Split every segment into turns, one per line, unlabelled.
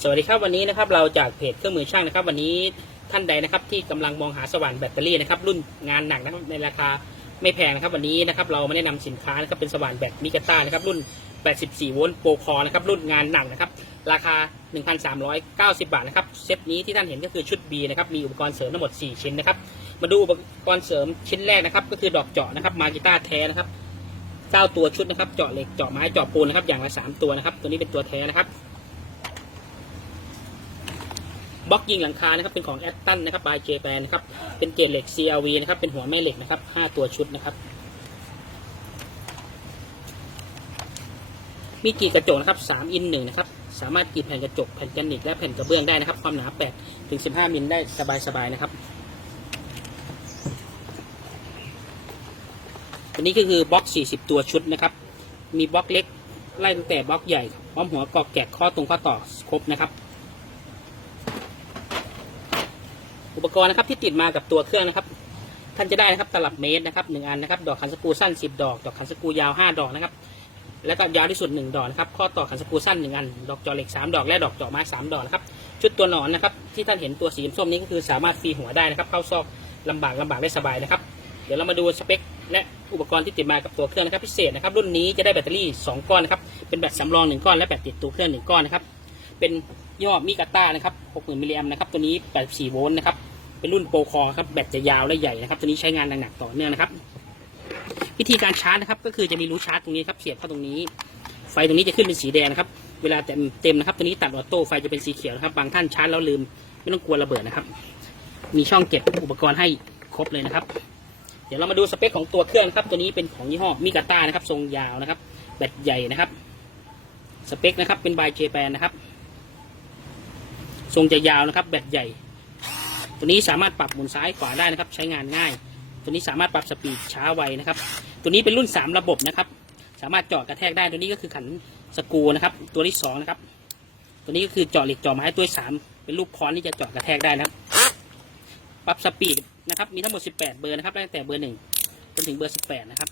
สวัสดีครับวันนี้นะครับเราจากเพจเครื่องมือช่างนะครับ วันนี้ท่านใดนะครับที่กำลังมองหาสว่านแบตเตอรี่นะครับรุ่นงานหนักนะครับในราคาไม่แพงนะครับวันนี้นะครับเรามาแนะนำสินค้านะครับเป็นสว่านแบตมิกาต้านะครับรุ่น 84 โวลต์โปรคอนะครับรุ่นงานหนักนะครับราคา 1,390 บาทนะครับเซตนี้ที่ท่านเห็นก็คือชุด B นะครับมีอุปกรณ์เสริมทั้งหมด 4 ชิ้นนะครับมาดูอุปกรณ์เสริมชิ้นแรกนะครับก็คือดอกเจาะนะครับมากีต้าแท้นะครับ9ตัวชุดนะครับเจาะเหล็กเจาะไม้เจาะปูนนะครับอย่างละ 3 ตัวนะครับตัวนี้เป็นตัวแท้นะครับ บล็อกยิงหลังคานะครับเป็นของแอตตันนะครับบายเจแปนนะครับเป็นเกรดเหล็ก CLV นะครับเป็นหัวแม่เหล็กนะครับ5ตัวชุดนะครับ มีกีดกระจกนะครับ3อินหนึ่งนะครับสามารถกีดแผ่นกระจกแผ่นแกนิกและแผ่นกระเบื้องได้นะครับ ความหนา8ถึง15มิลได้สบายๆนะครับตัวนี้ก็คือบล็อก 40 ตัวชุดนะครับ มีบล็อกเล็กไล่ตั้งแต่บล็อกใหญ่พร้อมหัวกอกแกะข้อตรงข้อต่อครบนะครับ อุปกรณ์นะครับที่ติดมากับตัวเครื่องนะครับ ท่านจะได้นะครับตลับเมตรนะครับหนึ่งอันนะครับ ดอกขันสกูสั้น 10 ดอก ดอกขันสกูยาว 5 ดอกนะครับ แล้วก็ยาวที่สุด 1 ดอกนะครับ ข้อต่อขันสกูสั้น 1 อัน ดอกจาะเหล็ก 3 ดอก และดอกจาะไม้ 3 ดอกนะครับ ชุดตัวหนอนนะครับ ที่ท่านเห็นตัวสีส้มนี้ก็คือสามารถฟรีหัวได้นะครับ เข้าซอกลำบากลำบากได้สบายนะครับ เดี๋ยวเรามาดูสเปคและอุปกรณ์ที่ติดมากับตัวเครื่องนะครับ พิเศษนะครับ รุ่นนี้จะได้แบตเตอรี่ 2 ก้อนนะครับ เป็นแบตสำรอง1ก้อนและแบตติดตัวเครื่อง1ก้อนนะครับ เป็นย่อมิกาต้านะครับ 60,000มิลลิแอมนะครับ ตัวนี้ 84 โวลต์นะครับ เป็นรุ่นโปรคอครับแบตจะยาวและใหญ่นะครับตัวนี้ใช้งานหนักๆต่อเนื่องนะครับ วิธีการชาร์จนะครับ ก็คือจะมีรูชาร์จตรงนี้ครับเสียบเข้าตรงนี้ ไฟตรงนี้จะขึ้นเป็นสีแดงนะครับ เวลาเต็มเต็มนะครับตัวนี้ตัดออโต้ไฟจะเป็นสีเขียวนะครับบางท่านชาร์จแล้วลืม ไม่ต้องกลัวระเบิดนะครับ มีช่องเก็บอุปกรณ์ให้ครบเลยนะครับ เดี๋ยวเรามาดูสเปคของตัวเครื่องครับ ตัวนี้เป็นของยี่ห้อมิกาต้านะครับ ทรงยาวนะครับ แบตใหญ่นะครับ สเปคนะครับเป็นบายเจแปนนะครับ ทรงจะยาวนะครับ แบตใหญ่ ตัวนี้สามารถปรับหมุนซ้ายขวาได้นะครับ ใช้งานง่าย ตัวนี้สามารถปรับสปีดช้าไวนะครับ ตัวนี้เป็นรุ่น 3 ระบบนะครับ สามารถเจาะกระแทกได้ตัวนี้ก็คือขันสกูนะครับ ตัวที่2นะครับ ตัวนี้ก็คือเจาะเหล็กเจาะไม้ตัวที่สามเป็นลูกค้อนที่จะเจาะกระแทกได้นะครับ ปรับสปีดนะครับ มีทั้งหมด 18 เบอร์นะครับตั้งแต่เบอร์1จนถึงเบอร์ 18 นะครับ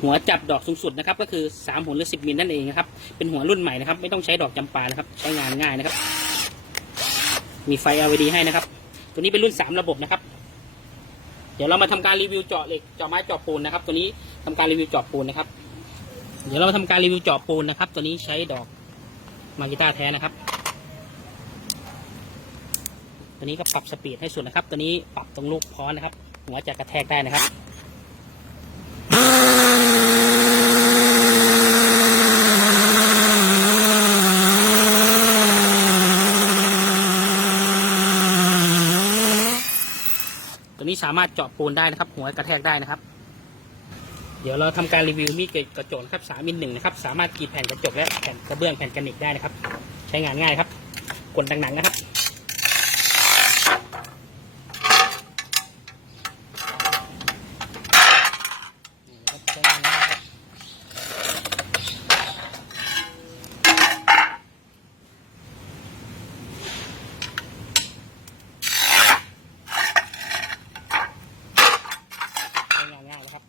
หัวจับดอกสูงสุดนะครับก็คือ3หัวหรือ 10มิลนั่นเองนะครับเป็นหัวรุ่นใหม่นะครับไม่ต้องใช้ดอกจำปานะครับใช้งานง่ายนะครับ มีไฟ LED ให้นะครับ ตัวนี้เป็นรุ่น 3 ระบบนะครับ เดี๋ยวเรามาทำการรีวิวเจาะเหล็กเจาะไม้เจาะปูนนะครับ ตัวนี้ทำการรีวิวเจาะปูนนะครับ เดี๋ยวเรามาทำการรีวิวเจาะปูนนะครับ ตัวนี้ใช้ดอกมากิต้าแท้นะครับ ตัวนี้ก็ปรับสปีดให้สุดนะครับ ตัวนี้ปรับตรงลูกพ้อนะครับ หัวจะกระแทกได้นะครับ นี้สามารถเจาะปูนได้นะครับ หัวกระแทกได้นะครับ เดี๋ยวเราทำการรีวิวมีดกระจกนะครับสามมิลหนึ่งนะครับ สามารถกรีดแผ่นกระจกและแผ่นกระเบื้องแผ่นกันนิกได้นะครับ ใช้งานง่ายครับ กดดังๆนะครับ นี่นะครับใช้งานง่ายครับใช้งานง่ายนะครับ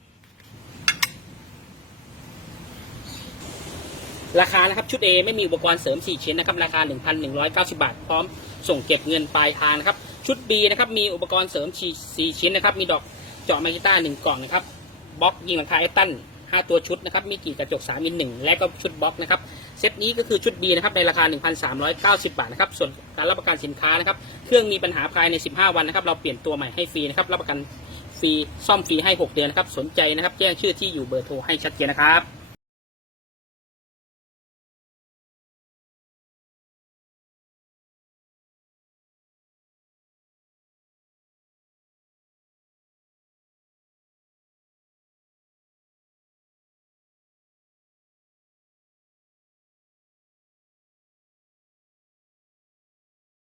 ราคานะครับชุด A ไม่มีอุปกรณ์เสริม 4 ชิ้นนะครับราคา 1,190 บาท พร้อมส่งเก็บเงินปลายทางนะครับชุด B นะครับมีอุปกรณ์เสริม 4 ชิ้นนะครับมีดอกเจาะมากิต้า1กล่องนะครับบล็อกยิงหลังคาไอตัน5 ตัวชุดนะครับมีกี่กระจก3มิล1และก็ชุดบล็อกนะครับเซตนี้ก็คือชุด B นะครับในราคา 1,390 บาทนะครับส่วนการรับประกันสินค้านะครับเครื่องมีปัญหาภายใน 15 วันนะครับเราเปลี่ยนตัวใหม่ให้ฟรีนะครับรับประกันฟรีซ่อมฟรีให้ 6 เดือนนะครับสนใจนะครับแจ้งชื่อที่อยู่เบอร์โทรให้ชัดเจนนะครับ